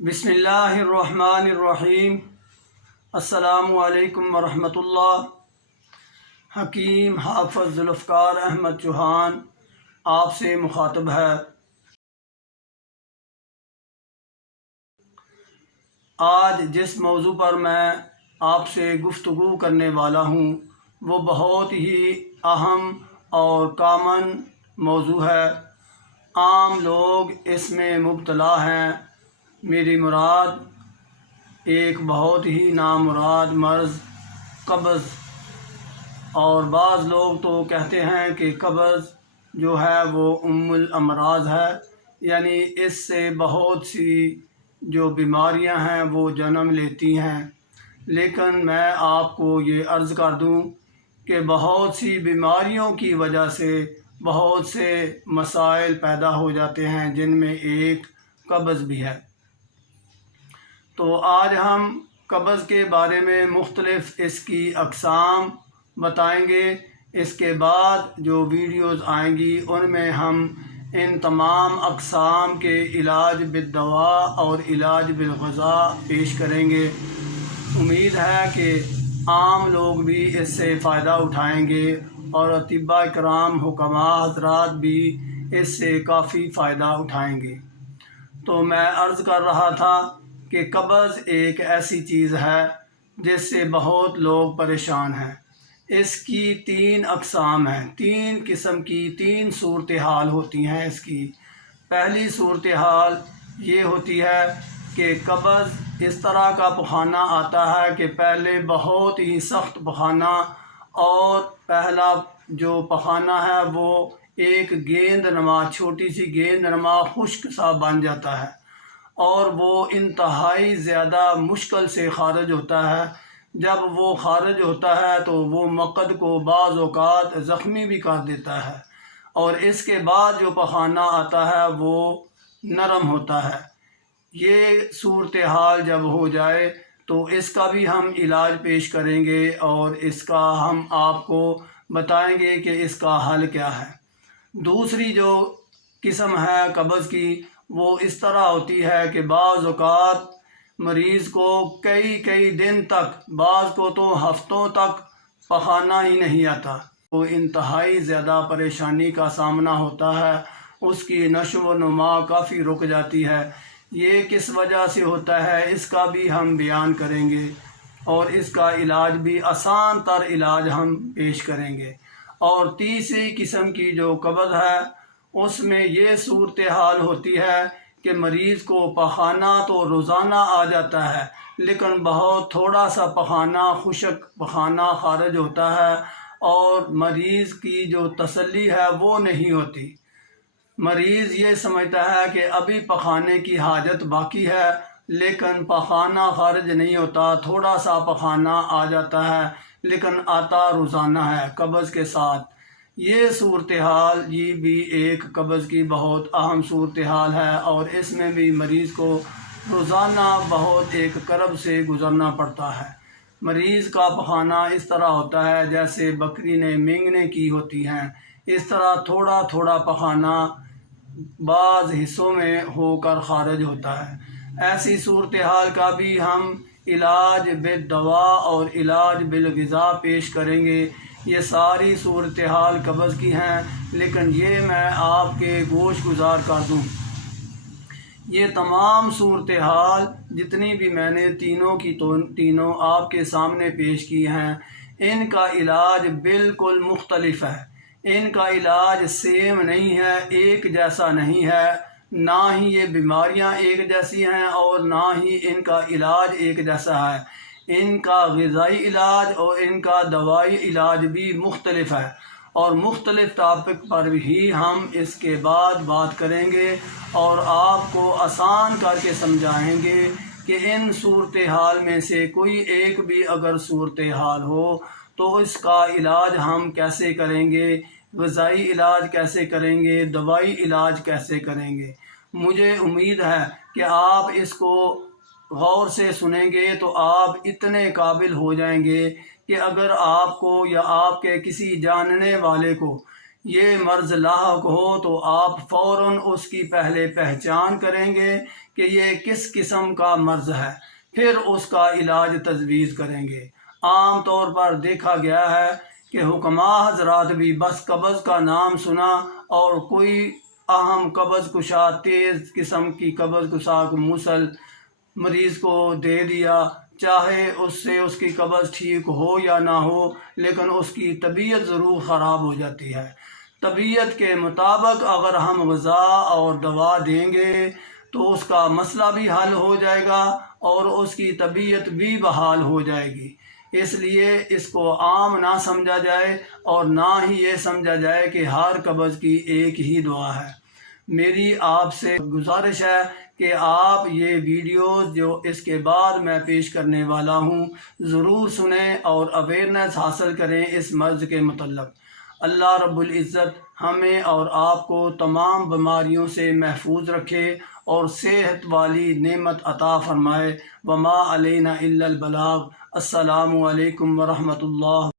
بسم اللہ الرحمن الرحیم۔ السلام علیکم ورحمۃ اللہ۔ حکیم حافظ ذوالفقار احمد چوہان آپ سے مخاطب ہے۔ آج جس موضوع پر میں آپ سے گفتگو کرنے والا ہوں وہ بہت ہی اہم اور کامن موضوع ہے۔ عام لوگ اس میں مبتلا ہیں۔ میری مراد ایک بہت ہی نامراد مرض قبض، اور بعض لوگ تو کہتے ہیں کہ قبض جو ہے وہ ام الامراض ہے، یعنی اس سے بہت سی جو بیماریاں ہیں وہ جنم لیتی ہیں۔ لیکن میں آپ کو یہ عرض کر دوں کہ بہت سی بیماریوں کی وجہ سے بہت سے مسائل پیدا ہو جاتے ہیں، جن میں ایک قبض بھی ہے۔ تو آج ہم قبض کے بارے میں مختلف اس کی اقسام بتائیں گے۔ اس کے بعد جو ویڈیوز آئیں گی ان میں ہم ان تمام اقسام کے علاج بالدوا اور علاج بالغذا پیش کریں گے۔ امید ہے کہ عام لوگ بھی اس سے فائدہ اٹھائیں گے اور اطباء کرام حکماء حضرات بھی اس سے کافی فائدہ اٹھائیں گے۔ تو میں عرض کر رہا تھا کہ قبض ایک ایسی چیز ہے جس سے بہت لوگ پریشان ہیں۔ اس کی 3 اقسام ہیں، 3 قسم کی 3 صورتحال ہوتی ہیں اس کی۔ پہلی صورتحال یہ ہوتی ہے کہ قبض اس طرح کا پخانہ آتا ہے کہ پہلے بہت ہی سخت پخانہ، اور پہلا جو پخانہ ہے وہ ایک گیند نما، چھوٹی سی گیند نما خشک سا بن جاتا ہے، اور وہ انتہائی زیادہ مشکل سے خارج ہوتا ہے۔ جب وہ خارج ہوتا ہے تو وہ مقد کو بعض اوقات زخمی بھی کر دیتا ہے، اور اس کے بعد جو پخانہ آتا ہے وہ نرم ہوتا ہے۔ یہ صورتحال جب ہو جائے تو اس کا بھی ہم علاج پیش کریں گے، اور اس کا ہم آپ کو بتائیں گے کہ اس کا حل کیا ہے۔ دوسری جو قسم ہے قبض کی وہ اس طرح ہوتی ہے کہ بعض اوقات مریض کو کئی دن تک، بعض کو تو ہفتوں تک پخانہ ہی نہیں آتا، وہ انتہائی زیادہ پریشانی کا سامنا ہوتا ہے، اس کی نشو و نما کافی رک جاتی ہے۔ یہ کس وجہ سے ہوتا ہے اس کا بھی ہم بیان کریں گے، اور اس کا علاج بھی آسان تر علاج ہم پیش کریں گے۔ اور تیسری قسم کی جو قبض ہے اس میں یہ صورتحال ہوتی ہے کہ مریض کو پخانہ تو روزانہ آ جاتا ہے، لیکن بہت تھوڑا سا پخانہ، خشک پخانہ خارج ہوتا ہے، اور مریض کی جو تسلی ہے وہ نہیں ہوتی۔ مریض یہ سمجھتا ہے کہ ابھی پخانے کی حاجت باقی ہے، لیکن پخانہ خارج نہیں ہوتا، تھوڑا سا پخانہ آ جاتا ہے لیکن آتا روزانہ ہے قبض کے ساتھ۔ یہ صورتحال یہ بھی ایک قبض کی بہت اہم صورتحال ہے، اور اس میں بھی مریض کو روزانہ بہت ایک کرب سے گزرنا پڑتا ہے۔ مریض کا پخانہ اس طرح ہوتا ہے جیسے بکری نے مینگنے کی ہوتی ہیں، اس طرح تھوڑا تھوڑا پخانہ بعض حصوں میں ہو کر خارج ہوتا ہے۔ ایسی صورتحال کا بھی ہم علاج بالدوا اور علاج بالغذا پیش کریں گے۔ یہ ساری صورتحال قبض کی ہیں، لیکن یہ میں آپ کے گوش گزار کر دوں، یہ تمام صورتحال جتنی بھی میں نے تینوں کی تینوں آپ کے سامنے پیش کی ہیں، ان کا علاج بالکل مختلف ہے۔ ان کا علاج سیم نہیں ہے، ایک جیسا نہیں ہے، نہ ہی یہ بیماریاں ایک جیسی ہیں اور نہ ہی ان کا علاج ایک جیسا ہے۔ ان کا غذائی علاج اور ان کا دوائی علاج بھی مختلف ہے، اور مختلف ٹاپک پر ہی ہم اس کے بعد بات کریں گے، اور آپ کو آسان کر کے سمجھائیں گے کہ ان صورتحال میں سے کوئی ایک بھی اگر صورتحال ہو تو اس کا علاج ہم کیسے کریں گے، غذائی علاج کیسے کریں گے، دوائی علاج کیسے کریں گے۔ مجھے امید ہے کہ آپ اس کو غور سے سنیں گے تو آپ اتنے قابل ہو جائیں گے کہ اگر آپ کو یا آپ کے کسی جاننے والے کو یہ مرض لاحق ہو تو آپ فوراً اس کی پہلے پہچان کریں گے کہ یہ کس قسم کا مرض ہے، پھر اس کا علاج تجویز کریں گے۔ عام طور پر دیکھا گیا ہے کہ حکماء حضرات بھی بس قبض کا نام سنا اور کوئی اہم قبض کشا، تیز قسم کی قبض کشا کو مسل مریض کو دے دیا، چاہے اس سے اس کی قبض ٹھیک ہو یا نہ ہو، لیکن اس کی طبیعت ضرور خراب ہو جاتی ہے۔ طبیعت کے مطابق اگر ہم غذا اور دوا دیں گے تو اس کا مسئلہ بھی حل ہو جائے گا اور اس کی طبیعت بھی بحال ہو جائے گی۔ اس لیے اس کو عام نہ سمجھا جائے اور نہ ہی یہ سمجھا جائے کہ ہر قبض کی ایک ہی دعا ہے۔ میری آپ سے گزارش ہے کہ آپ یہ ویڈیوز جو اس کے بعد میں پیش کرنے والا ہوں ضرور سنیں اور اویئرنیس حاصل کریں اس مرض کے متعلق۔ اللہ رب العزت ہمیں اور آپ کو تمام بیماریوں سے محفوظ رکھے اور صحت والی نعمت عطا فرمائے۔ وما علینا الا البلاغ۔ السلام علیکم ورحمۃ اللہ۔